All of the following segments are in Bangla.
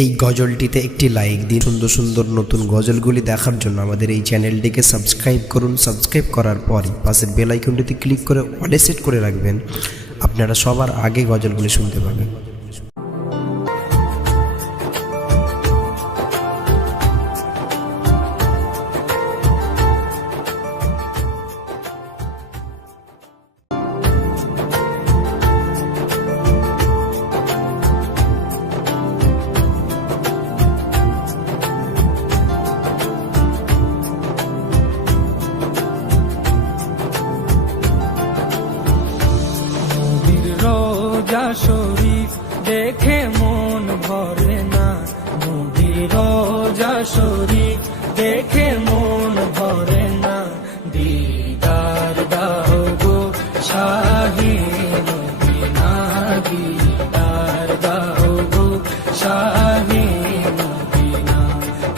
এই গজলটিতে একটি লাইক দিন। সুন্দর সুন্দর নতুন গজলগুলি দেখার জন্য আমাদের এই চ্যানেলটিকে সাবস্ক্রাইব করুন। সাবস্ক্রাইব করার পরই পাশের বেল আইকনটিতে ক্লিক করে অলে সেট করে রাখবেন, আপনারা সবার আগে গজলগুলি শুনতে পাবেন। রোজা শরীফ দেখে মন ভরে না, নবীর রোজা শরীফ দেখে মন ভরে না। দিদার দাও গো শাহে মদিনা, দিদার দাও গো শাহে মদিনা।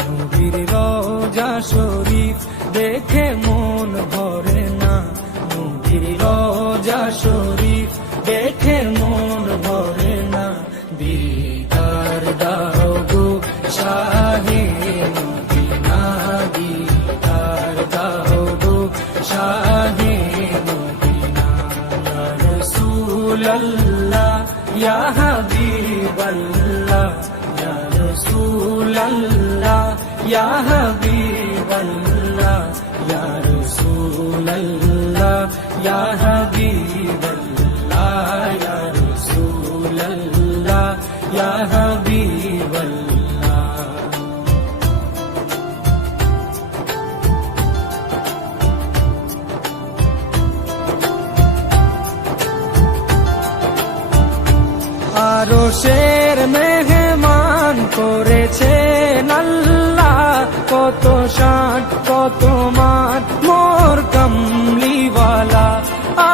নবীর রোজা শরীফ দেখে মন ভরে না, নবীর রোজা শরীফ দেখে মন ভরে না। দিদার দাও গো শাহে মদিনা, দিদার দাও গো শাহে মদিনা। ইয়া রাসূলাল্লাহ ইয়া হাবিবাল্লাহ, ইয়া রাসূলাল্লাহ ইয়া হাবিবাল্লাহ, ইয়া রাসূলাল্লাহ ইয়া হাবিবাল্লাহ, ইয়া রাসূলাল্লাহ ইয়া হাবিবাল্লাহ। আরশের মেহমান করেছেন আল্লাহ, কত শান কত মান মোর কামলিওয়ালা।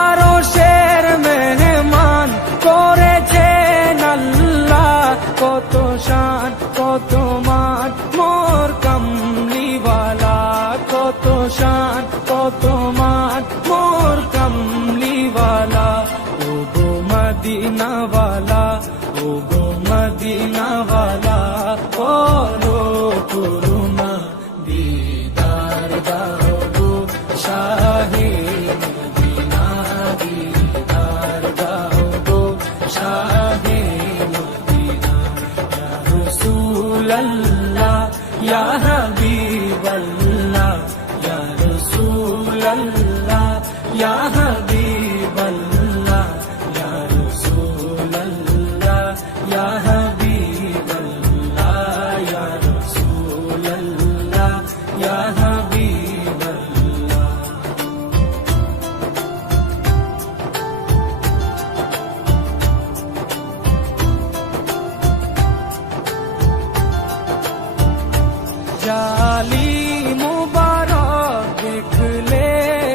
আরশের মেহমান করেছেন আল্লাহ, কত শান কত মান মোর কামলিওয়ালা, কত শান কত মান মোর কামলিওয়ালা। ও গো মদিনাওয়ালা, ও গো মদিনাওয়ালা, করো করুণা, দিদার দাও গো শাহে মদিনা, দিদার দাও গো শাহে মদিনা। ইয়া রাসূলাল্লাহ ইয়া হাবিবাল্লাহ, ইয়া রাসূলাল্লাহ ইয়া হাবিবাল্লাহ, ইয়া রাসূলাল্লাহ ইয়া হাবিবাল্লাহ, ইয়া রাসূলাল্লাহ ইয়া হাবিবাল্লাহ। জালি মুবারক দেখলে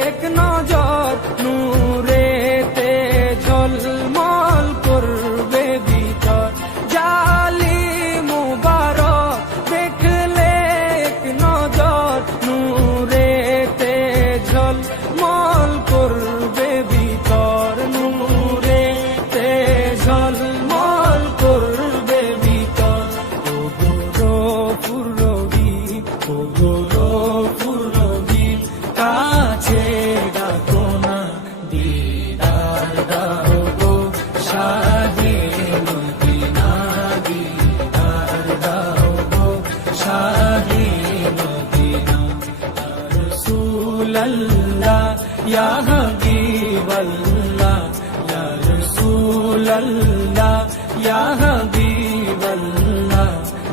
এক নজর, নূরেতে ঝলমল করবে ভিতর। জালি মুবারক দেখলে এক নজর, নূরেতে ঝলমল করবে ভিতর, নূরেতে ঝলমল করবে ভিতর। ও গো পুরবি, ও গো পুরবি, কাছে ডাকো না, দিদার দাও গো শাহে মদিনা, দিদার দাও গো শাহে মদিনা। ইয়া রাসূলাল্লাহ ইয়া হাবিবাল্লাহ, ইয়া রাসূলাল্লাহ ইয়া হাবিবাল্লাহ,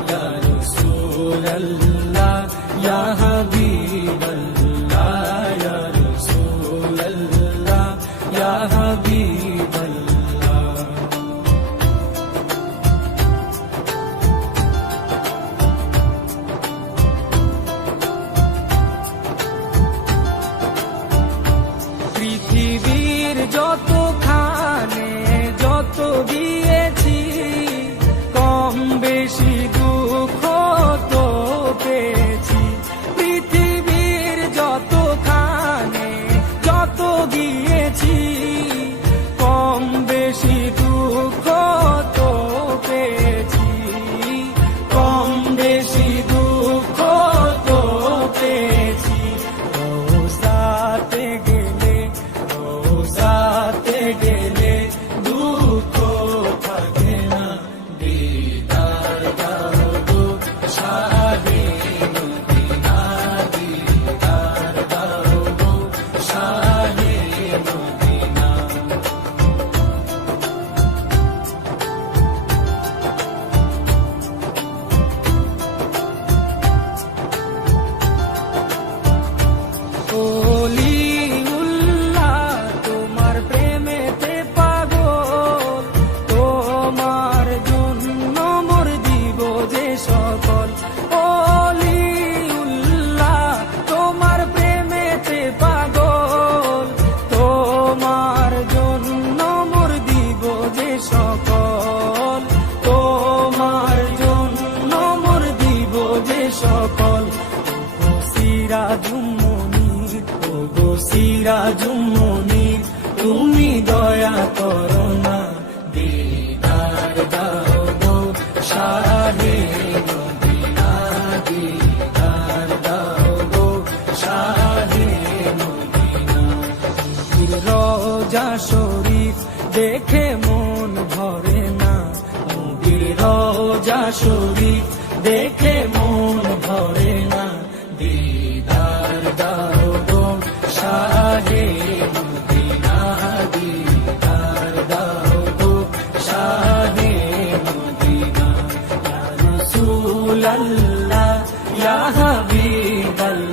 ইয়া রাসূলাল্লাহ ইয়া হাবিবাল্লাহ, ইয়া রাসূলাল্লাহ ইয়া হাবিবাল্লাহ। পৃথিবীর যতখানে যত গিয়েছি, কম বেশি দুঃখ তো পেয়েছি। পৃথিবীর যতখানে যত গিয়েছি, কম বেশি দুঃখ তো পেয়েছি, সিরাজুম মুনির তুমি দয়া করো না, দিদার দাও গো শাহে মদিনা, দিদার দাও গো শাহে মদিনা। রোজা শরীফ দেখে মন ভরে না, নবীর রোজা শরীফ দেখে মন ভরে না, দিদার দাও গো শাহে মদিনা, দিদার দাও গো শাহে মদিনা। ইয়া রাসূলাল্লাহ ইয়া হাবিবাল্লাহ